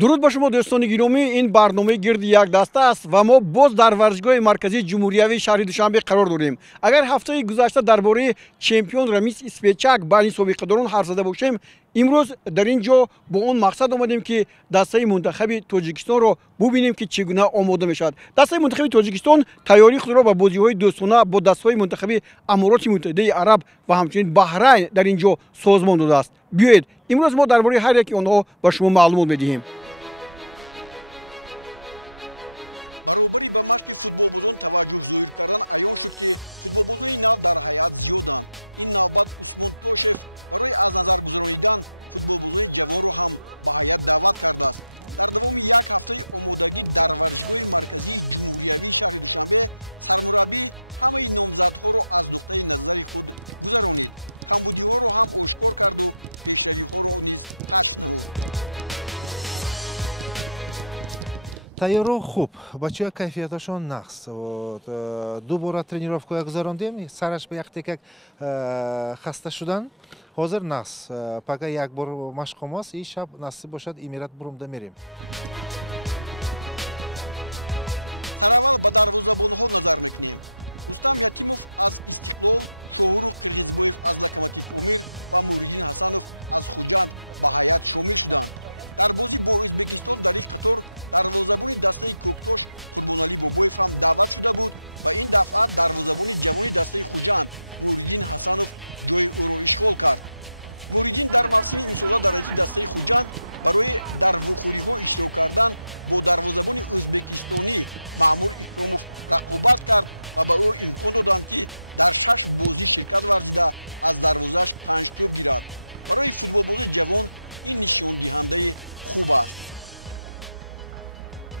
дуруд ба шумо дӯстони гиромӣ, ин барномаи гирди як даста аст ва мо боз дар варзишгоҳи марказии ҷумҳуриявии шаҳри душанбе қарор дорем. Агар ҳафтаи гузашта дар бораи чемпион Рамис Испечак байни собиқадорон ҳарф зада бошем, имрӯз дар ин ҷо бо он мақсад омадем ки дастаи мунтахаби Тоҷикистонро бубинем ки чӣ гуна омода мешавад. Дастаи мунтахаби Тоҷикистон тайёрии худро ба бозиҳои дӯстона бо дастаҳои мунтахаби Амороти Муттаҳидаи Араб ва ҳамчунин Баҳрайн дар ин ҷо созмон додааст. биёед имрӯз мо дар бораи ҳар яки онҳо ба шумо маълумот медиҳем. баробари ба машқи футболбозон таваҷҷӯҳ зоҳир кардан аён шуд ки футболбозони нав дар ҳайат зиёданд. ин навбат Усмон Тошев барои аз назар гузаронидан футболбозони ҷавонро ҳам ба ҳайат даъват кардааст. дар давоми як ҳафтаи омодагӣ дар варзишгоҳи марказии ҷумҳуриявии шаҳри Душанбе сармураббӣ ҳамаи номзадҳоро аз нуқтаи назари худ гузаронид. камбудиҳоро ҳам ошкор карду пешравиҳоро низ кашф намуд. тайёро хуб, бачаҳо кайфияташон нақс. Ду бора тренировкаҳоя гузарондем, сараш ба яхтекак хаста шудан. ҳозир нақс. Пага як бор машқом аст, ин шаб насиб бошад имират бурумда мерем. сараввал ба дарвозабонҳо назар мекунем. Рустам Ятимов аз Истиқлол, Шоҳрух Қирғизбоев аз Локомотив Помир ва Муриддин Ҳасанов аз Хуҷанд ба ҳайат шомил шуданд. дар бозӣ бо Ӯзбекистон дар ин қатор дарвозабони дастаи Коктош Қурбоналӣ Бобоев ҳам даъват шуда буд ва ин дафъа дарвозабони ҷавони дастаи Хуҷанд Муриддин Ҳасанов ҷойи ӯро ишғол кард. Муриддин дар мавсими имсола дар ҳайати дастаи Хуҷанд барои дар вухӯриҳо иштирок кардан бо дарвозабони ӯзбекистонӣ Маъмур Икромов рақобат кард ва ба ӯ имкон доданд ки дар 6 бозӣ ширкат варзида аз дарвозааш 5 тӯб гирад. барои футболбози ҷавон ин нишондиҳандаи хуб аст.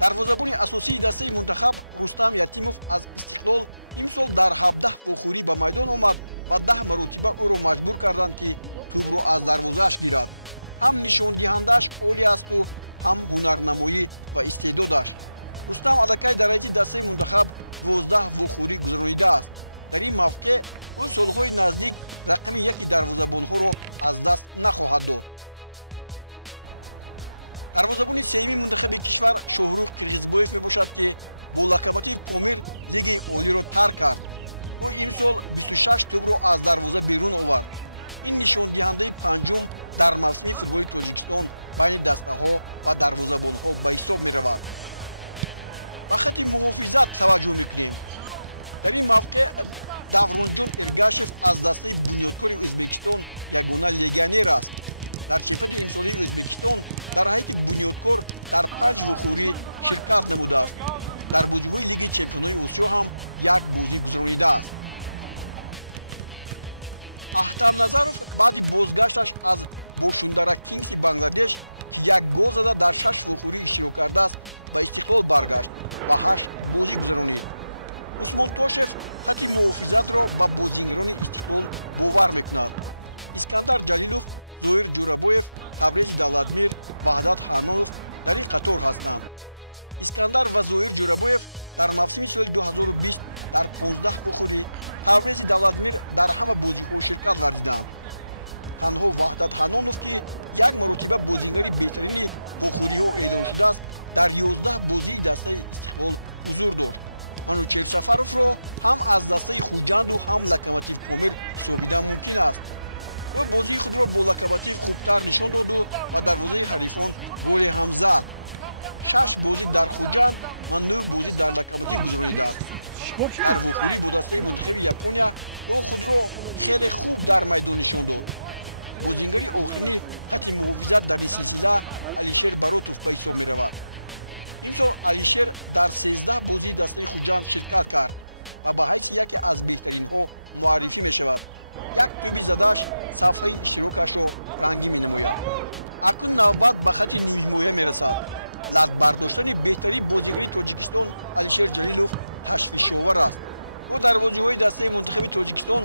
дарвозабони асосии дастаи мунтахаб Рустам Ятимов аз Истиқлол имсол дар 17 вохӯрӣ ба майдон омад ва 10 маротиба ӯро маҷбур карданд ки тӯбро аз дарвозааш гирад. ҳам нишондиҳандааш олӣ асту ҳам ҳунарнамоӣ ва истеъдодаш. Рустам аллакай дар ҳайати дастаи мунтахаб 12 вохӯрӣ гузаронидааст. дар ин мавқеъ ӯ солҳои наздик рақами яки дарвозабонҳоро аз даст нахоҳад дод. дарвозабони сеюми мунтахаби кишвар Шоҳрух Қирғизбоев мебошад ки бо Локомотив Помир лигаи олиро тарк кард. ӯ имсол 26 тӯбро аз дарвоза берун овард. ин нишондиҳандаи панҷум дар мавсими футболи Тоҷикистон байни дастаҳо ва дарвозабонҳо ба ҳисоб меравад. ба хати муҳофизат таваҷҷӯҳ мекунем. дар ин мавқеъ Давронҷон Эргашев аз дастаи бунёдкори Ӯзбекистон ягона легионер аст. дар чемпионати имсолии Ӯзбекистон дар ҳайати бунёдкор дар 5 вухӯрӣ ширкат намудааст. дар бозиҳои лиги чемпионҳои Осиё ҳам як бозӣ гузаронидааст. Аҳтамназаров баъди бозгашташ аз Бошундара Кингси Бангладеш ки як гол зада дар 6 вухӯрӣ иштирок кардааст, ба Истиқлол баргашт ва 8 бозӣ гузаронид. Усмон Тошев хати муҳофизатро ба бозингарони Истиқлол бовар мекунад. Искандар Ҷалилов, Зоир Ҷурабоев, Табрези Давлатмир, Ваҳдат Ҳанонов дар ин қатор ҳастанд. Искандар ва Зоир Ҷурабоев дар мавсими соли 2020 дар 15 вухӯрӣ, Табрези Давлатмир дар ҳама бозиҳо ширкат варзиданд. танҳо Ваҳдат Ҳанонов ки як маротиба бозингари беҳтарини вухӯриҳо эълон шудааст, дар 11 бозии дастаи Истиқлол ҳузур дошт. Манучер Сафаровро ҳам аз дастаи Хуҷанду ҳам Локомотив Помир ҳисобидан мумкин аст. ӯ бозии худро бо Локомотив хубтар нишон доду ба дарвозаи ҳарифон голе ҳам зад. 6 бозӣ дар Хуҷанд ва 9 бозӣ дар Локомотив гузаронидааст. дар вухӯрӣ бо дастаи мунтахаби Япония ӯ худро хеле хуб дар майдон нишон дод. бозингари охирини хати муҳофизат дар ин силсила Алишер Баротов ба ҳисоб меравад. имсол Алишер дар 13 бозии дастаи Хуҷанд ширкат кард ва ба ҳайси яке аз беҳтаринҳо муаррифӣ мешавад. як тӯби задааш сафҳаи иштирокашро рангӣ менамояд. акун навбат ба хати нимҳимоя мерасад. ладбардоштани беҳтарин бозингари Тоҷикистон Алишер Ҷалилов ташвишовар аст. ӯ дар бозиҳои дастаи мунтахаби Тоҷикистон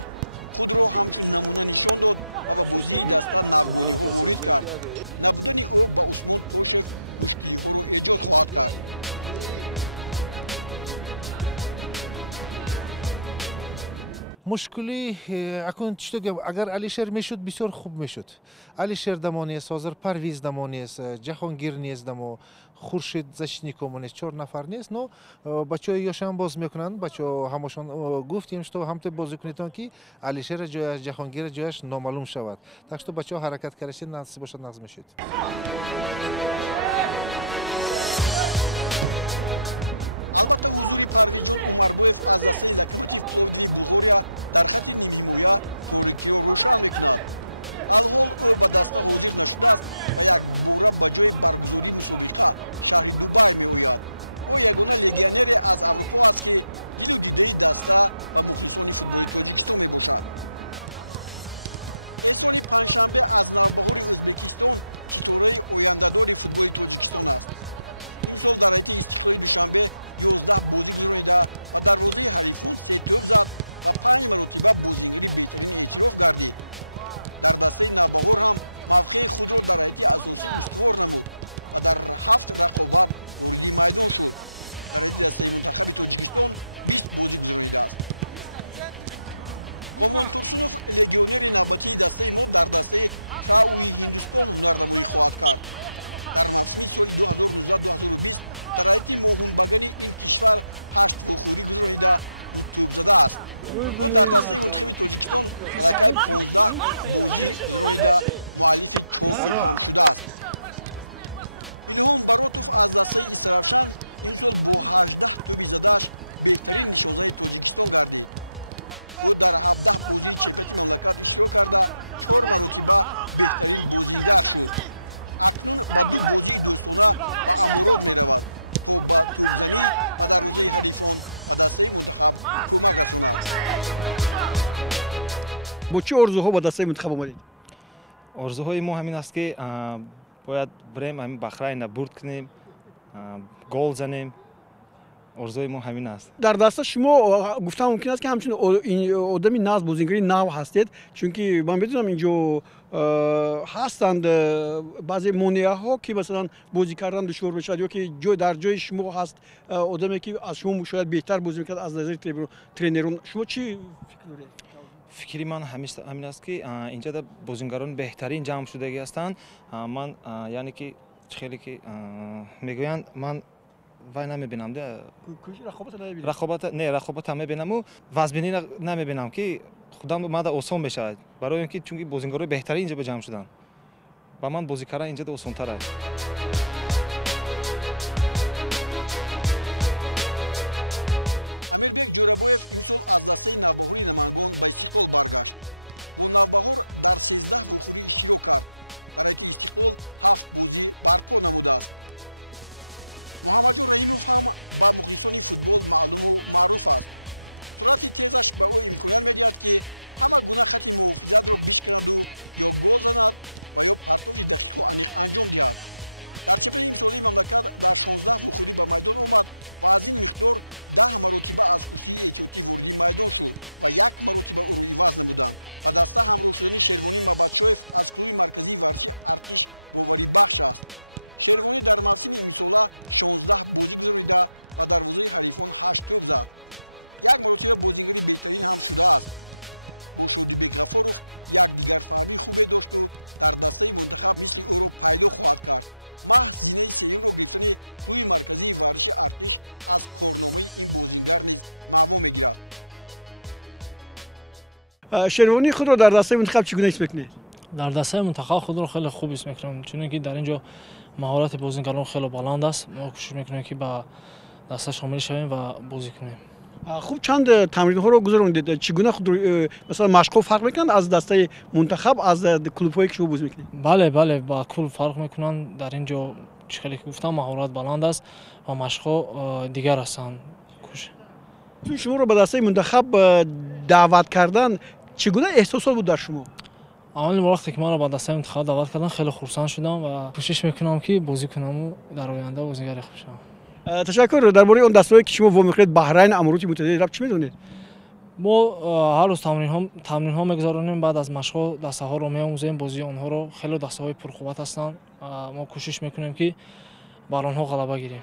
худро ҳамчун намуна нишон дод ва ба бозии даста навгониҳо ворид кард. набудани ӯ ба Усмон Тошев мушкилиҳоро эҷод хоҳад кард. мушкили акун агар Алишер мешуд бисёр хуб мешуд. алишер дамо нест, ҳозир парвиз дамо нест, ҷаҳонгир нест дамо, хуршид защитником нест, 4 нафар нест. Но бачаҳои ёшам боз мекунанд. Бачаҳо ҳамашон гуфтем, што ҳамте бозӣ кунедтон ки алишера ҷояш, ҷаҳонгира ҷояш номаълум шавад. Так што бачаҳо ҳаракат кардаши насиб бошад, нағз мешид. албатта ҳузури парвизҷон умарбоев аз дастаи локомотив пловдиви булғория дар хати нимҳимоя торикиро рӯшан мекунад. алҳол ӯ ба даста ҳозир нашудааст ва якбора ба ҷои баргузории мусобиқа шаҳри Дубай меояд. ӯ ягона легионере аз Аврупо аст ки дилу дидаи даста ва мухлисони футболи Тоҷикистон мебошад. эҳсони панҷшанбе аз навбаҳори Ӯзбекистон ситораи ояндадори футболи Тоҷикистон аст. имсол дар ҳайати истиқлоли душанбе 11 бозӣ гузаронида ва дарвозаи ҳарифон 3 тӯб зад ва 5 маротиба бозингари беҳтарин эътироф гардид. дар дастаи навбаҳор ҳам мавқеи худро дар ҳайати асосӣ устувор намуд ва дар 7 рақобат вориди майдон шуд. дар ҳайати дастаи мунтахаби Тоҷикистон 20 бозӣ гузаронидааст. Комрон Турсунов легионери навбатии дастаи мо дар дастаи Крауи Ҳиндустон ҳунарнамоӣ хоҳад кард. дар мавсими соли 2019-2020 дар ҳайати моҳунбагани ин кишвар 8 вохӯрӣ гузаронида 2 тӯб задааст. ӯ дар дастаи мунтахаби Тоҷикистон аллакай 15 бозӣ гузаронида муаллифи 4 тӯб ҳам шудааст. Илҳом Баротов аз дастаи Исаравшан имсол бо 18 тӯби задааш беҳтарин нишонзани Тоҷикистон гардид. ӯ дар 17 бозии чемпионати мамлакат иштирок карда 4 маротиба беҳтарин бозингар шуд. акнун ба 2 бозии дӯстона ба Амород меравад то ба тӯбзанӣ ба дарвозаи ҳарифон ба дастаи мунтахаб кӯмак расонад. бо чӣ орзуҳо ба дастаи мунтахаб омадед? орзуҳои мо ҳамин аст ки бояд бирем ҳамин Баҳрайна бурд кунем, гол занем. орзуҳои мо ҳамин аст. дар даста шумо гуфтам мумкин аст ки ҳамчун одами нағз бозингари нав ҳастед, чунки ман медонам инҷо ҳастанд баъзе монеаҳо ки масалан бозӣ кардан душвор мешавад ё ки дар ҷои шумо ҳаст одаме ки аз шумо шояд беҳтар бозӣ мекунад аз назари тренерон. шумо чӣ фикр доред? фикри ман ҳамин аст ки инҷода бозингарони беҳтарин ҷамъ шудагӣ ҳастанд. ман яъне ки хеле ки мегӯянд ман вай намебинам рақобата мебинаму вазбинӣ намебинам ки худам мада осон мешавад, барои он ки чунки бозингарони беҳтарин инҷа ба ҷамъ шуданд. ба ман бозӣ кардан инҷода осонтар аст. амирбек ҷӯрабоев имсол аз дастаи навбаҳори намангон ба Истиқлол баргашт. бо навбаҳор дар 13 вохӯрӣ иштирок кард. дар ҳайати Истиқлол 7 бозӣ барпо намудааст. муҳаммадҷон раҳимов ҳам ба мухлисони футбол маълуму маъруф аст. суръати тезаш ба ӯ имконият медиҳад ки ҳама гуна хати муҳофизатро бишканаду ё гол занад ва ё партофи дақиқу аниқ анҷом диҳад. дар чемпионати имсолии мамлакат дар 16 вохӯрӣ ба майдон омад ва аз ин миқдор 10 маротиба аз курсии эҳтиётӣ вориди майдон шуд ва 1 маротиба ӯро иваз намуданд. ба даста ҳамроҳ шудани Шервонӣ Мабадшоев аз клуби марказии варзиши Артиш боварибахш аст. Шервонӣ дар мавсими имсола 16 бозӣ гузаронида ба дарвозаи ҳарифон 8 тӯб зад. 1 маротиба бозингари беҳтарин ҳам шудааст. бо Шодибек Ғафоров як дигарфаҳмии хубе дошту дар дастаи мунтахаб мисли ӯро пайдо хоҳад кард. маҳз зинаи сеюмро гирифтани клуби марказии варзиши Артиш аз корномаи ин бозингар низ маъво мегирад. Шервонӣ худро дар дастаи мунтахаб чӣ гуна ҳис мекунед? дар дастаи мунтахаб худро хеле хуб ҳис мекунам, чунки дар ин ҷо маҳорати бозингарон хеле баланд аст. мо кӯшиш мекунем ки ба даста шомил шавем ва бозӣ кунем. хуб, чанд тамринҳоро гузарондед? Чӣ гуна худро масалан машқҳо фарқ мекунанд аз дастаи мунтахаб аз клубҳое ки шумо бозӣ мекунед? бале ба клуб фарқ мекунанд. дар ин ҷо хеле гуфтам маҳорат баланд аст ва машқҳо дигар ҳастанд. шуморо ба дастаи мунтахаб даъват кардан чӣ гуна эҳсосот буд дар шумо? аввали вақте ки маро ба дастаи мунтахаб даъват кардан хеле хурсанд шудам ва кӯшиш мекунам ки бозӣ кунаму дар оянда бозингари хуб шавам. ташаккур. дар бораи он дастаҳое ки шумо вомехӯред Баҳрайн, Амороти Муттаҳидаи Араб чӣ медонед? мо ҳар рӯз тамринҳо мегузаронем, баъд аз машқҳо дастаҳоро меомӯзем, бозии онҳоро. хеле дастаҳои пурқувват ҳастанд. мо кӯшиш мекунем ки бар онҳо ғалаба гирем.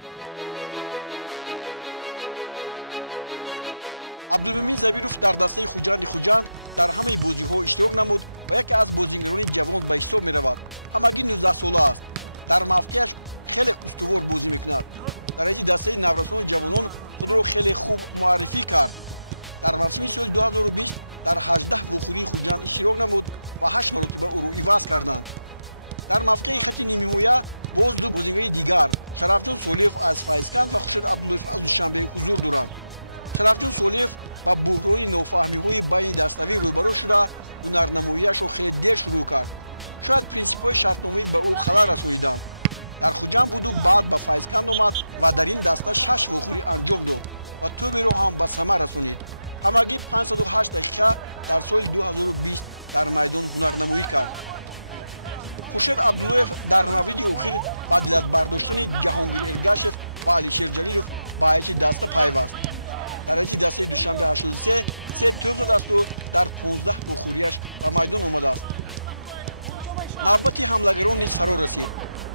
абдулмумин Забиров дар дастаи Хуҷанди Хуҷанд дар ҳамаи бозиҳо иштирок намуд ва яке аз бозингарони ҷавон ба ҳисоб меравад. ҳамагӣ 19 сола аст. дар мавқеаш хеле устувор бозӣ мекунад. дар ҳайати дастаи наврасони ҷавонон худро хеле хуб муаррифӣ кард. дар мавсими соли 2020 дар 18 вохӯрии хуҷанд иштирок намуд ва 8 маротиба ӯро иваз карданд. дар мавқеи хати нимҳимоя боз ду бозингари дигар Шарафҷон Солиев аз Файзканд ва Хуршед Абдуллоев аз Душанбе ҳузур доранд. Шарафҷон Солиев ба буҳрони нофаҳмиҳои байни дастави рӯбаро шуда ҳунарнамоияшро хеле дер шурӯъ кард. шояд принсипҳои шартномаӣ ба ӯ халал расониданд. дар хуҷанд буду баъд ба Файзканд омад ва дар ин даста 6 вохӯрӣ анҷом дод ва тӯберо ҳам ба самар расонид. ҳамагӣ 508 дақиқа дар соли 2020 дар майдон ҳунарнамоӣ кард. Хуршед Абдуллоев дар мавриди охир ба дилатбардоштани Ҷаҳонгир Эргашев ва Алишер Ҷалилов ба ҳайати даста пайваст. дар ҳайати дастаи Душанбе 83 се тӯб задасту дар 15 вохӯриаш ба майдон омадааст. навбати ҳамлагарон низ фаро расид.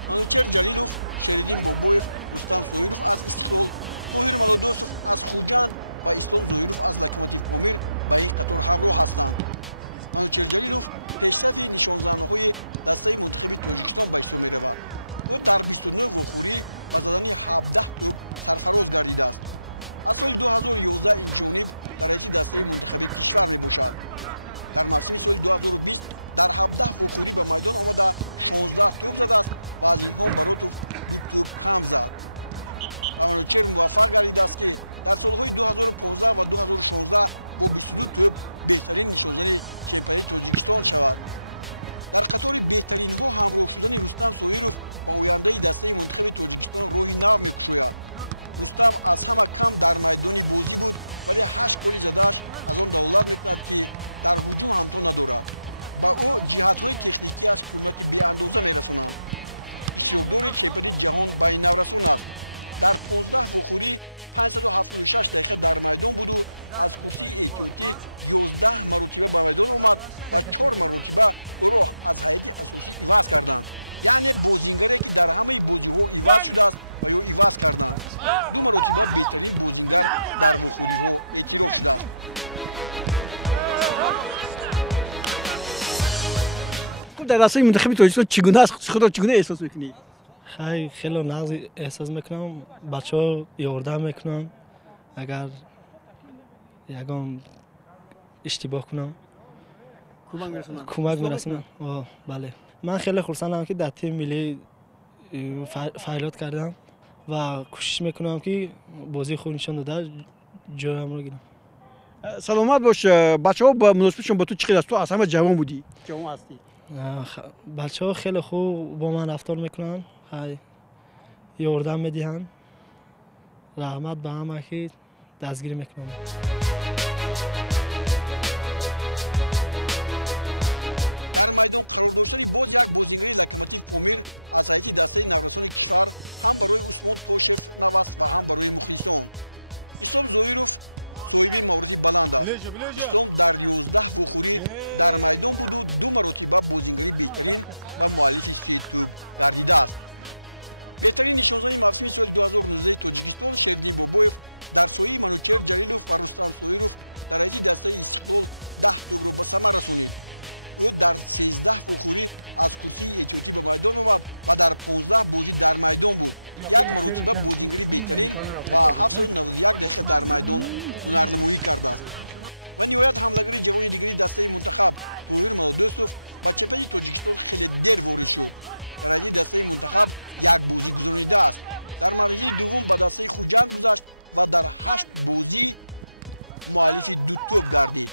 Манучер Ҷалилов, Шеридин Бобоев, Рустам Соиров аз Истиқлол, Тоҳир Малодосов аз Хуҷанд ва Ислом Зоиров аз Локомотив Помир ба ин қатор ҳамроҳ ҳастанд. Манучер Ҷалилов пешсафи нишонзанҳои дастаи мунтахаби Тоҷикистон ба ҳисоб меравад. ӯ дар 29 вохӯрӣ ба задани 17 тӯб сарфароз гардидааст. аз соли 2011 инҷониб дар ҳайати дастаи мунтахаби кишвар мебошад. дар мавсими соли 2020 дар 17 вохӯрӣ ба майдон омада 16 тӯб задааст ва аз Илҳом Баротов 2 тӯб кам зад. ва манучер муваффақ гардидааст ки дар солҳои 2015 ва 2016 бо 22 тӯб беҳтарин нишонзани чемпионати Тоҷикистон шавад. дар қатори беҳтаринҳо ҳамроҳ шудани Рустам Соиров ба ояндаи дастаи мунтахаби Тоҷикистон роҳи нав мекушояд. Рустам аз ҳама кам дар майдони бозӣ буд, вале 8 голи задааш аз он далолат мекунад ки дар ҳуҷум ҳамто надорад. ба ӯ ҷиҳатҳои техникияш кӯмаки беандоза мерасонанд. иштирокдори чемпионати ҷаҳон байни наврасон аст. дар 15 вохӯрӣ 576 дақиқа дар майдон буду аз курсии эҳтиётӣ 11 маротиба ба майдон омад ва 4 маротиба ӯро аз ҳайати асосӣ иваз карданд. яъне бозингаре ки дар ҳамаи бозиҳо иваз шудааст ва ё иваз карданд. 2 маротиба беҳтарин бозингар дар вохӯриҳо эътироф шудааст. дар дастаи мунтахаби Тоҷикистон чӣ гуна аст? худро чӣ гуна эҳсос мекунӣ? خیلی نقض احساس میکنم بچه ها یاردم میکنم اگر یکم اشتباه کنم کمک میرسونم. بله من خیلی خرسندم که در تیم ملی فعالیت کردم و کوشش میکنم که بازی خوب نشون داده جایم رو گیرم. سلامت باش. بچه ها با مناسبتشون با تو چقدر است؟ تو از همه جوان بودی. جوان هستی. بچه ها خیلی خوب با من رفتار میکنن، یاردم میدهن، رحمت به همه که دستگیری میکنن. در میدان قرار داشتن باز یک بازینگری لوکوموتیو پامیر از ҳайати дастаи наврасони кишвар ҳам барои Усмон Тошев наваст ва ҳам барои мухлисон. Ислом Зоиров соҳиби маҳорати баланд аст. Ислом дар 11 вохӯрӣ дар майдон буду 2 маротиба бозингари беҳтарин ва муаллифи 3 тӯб гардидааст. беҳтарин нишонзани мавсими соли 2019 Тоҷикистон Шеридин Бобоев дар соҳаи Манучер Ҷалилов ва Рустам Соиров дар ҳайати дастаи Истиқлол 10 тӯбро ба самар расонид. ӯ дар 13 вохӯрӣ аз курсии эҳтиётӣ ба майдон омад ва дар 15 бозӣ дар майдон буд. Як маротиба бозингари беҳтарин ва 791 дақиқа дар майдон ҳунарнамоӣ кардааст. ва ниҳоят ҳамлагари ҷавони дигари дастаи мунтахаб Тоҳир Малодостов ба чемпионати Тоҷикистон хеле дер ворид шуд. дар ҳайати дастаи мунтахаб як бозӣ гузаронидааст. дар марҳилаи дуввум ба дастаи Хуҷанд гузашт ва дар 8 бозӣ муаллифи 2 тӯб гардид.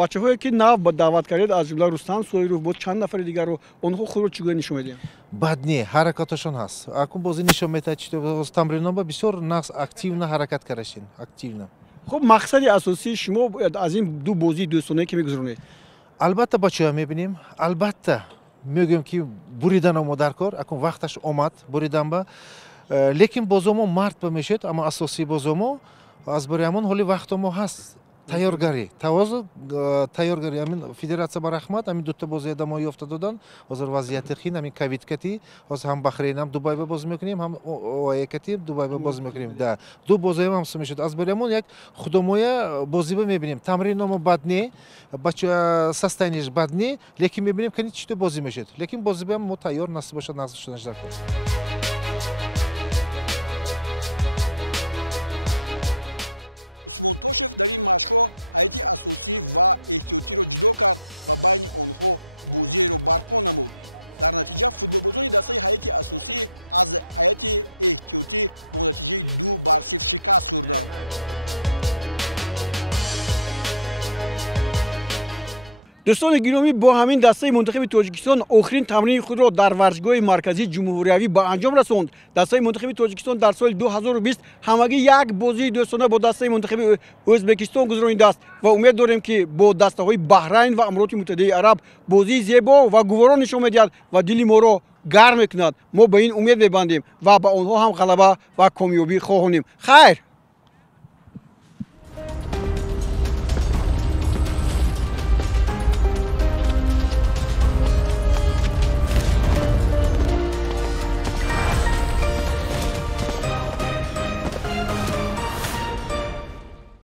бачаҳое ки нав ба даъват кардед аз ҷумла Рустам Соиров бо чанд нафари дигарро онҳо худро чӣ гуна нишон медиҳанд? бад не ҳаракаташон ҳаст. акун бозӣ нишон метаҳад чи тамринон ба бисёр нағз активна ҳаракат кардашин активна. хуб мақсади асосии шумо аз ин ду бозии дӯстонае ки мегузаронед? албатта бачаҳо мебинем, албатта мегӯем ки буридан омо дар кор, акун вақташ омад буридан ба, лекин бозомо мард ба мешед, аммо асосии бозомо аз бори ҳамон ҳоли вақтомо ҳаст. тайёргарӣ тайёргарӣ амин федератсия ба рахмат амин дута бозии дамо ёфта додан ҳозир вазъияти хин амин ковидкати ҳозир ҳам баҳрейнам дубайба бозӣ мекунем ҳам оекати дубайба бозӣ мекунем да ду бозиам ҳам мешуд аз бариамон як худомоя бозиба мебинем тамриномо бад не бача состоянияш бад не лекин мебинем кани чӣ то бозӣ мешуд лекин бозиба мо тайёр насиб бошад насиб шуданаш дар кор. усмон тошев дар ин машқҳо ҳайати асосӣ ва эҳтиётиро ҷудо кард ва байни онҳо бозиеро барпо намуд. дар натиҷа футболбозони дастаи ҳайати асосӣ аз ҳайати эҳтиётӣ бо натиҷаи 2-0 шикаст хӯрданд. дӯстони гиромӣ, бо ҳамин дастаи мунтахаби Тоҷикистон охирин тамрини худро дар варзишгоҳи марказии ҷумҳуриявӣ ба анҷом расонд. Дастаи мунтахаби Тоҷикистон дар соли 2020 ҳамагӣ як бозии дӯстона бо дастаи мунтахаби Ӯзбекистон гузаронидааст ва умед дорем ки бо дастаҳои Баҳрайн ва Амирoti Муттаҳидаи Араб бозии зебо ва гуворон нишон медиҳад ва дили моро гарм мекунад. Мо ба ин умед мебандем ва ба онҳо ҳам ғалаба ва комёбӣ хоҳонем. Хайр!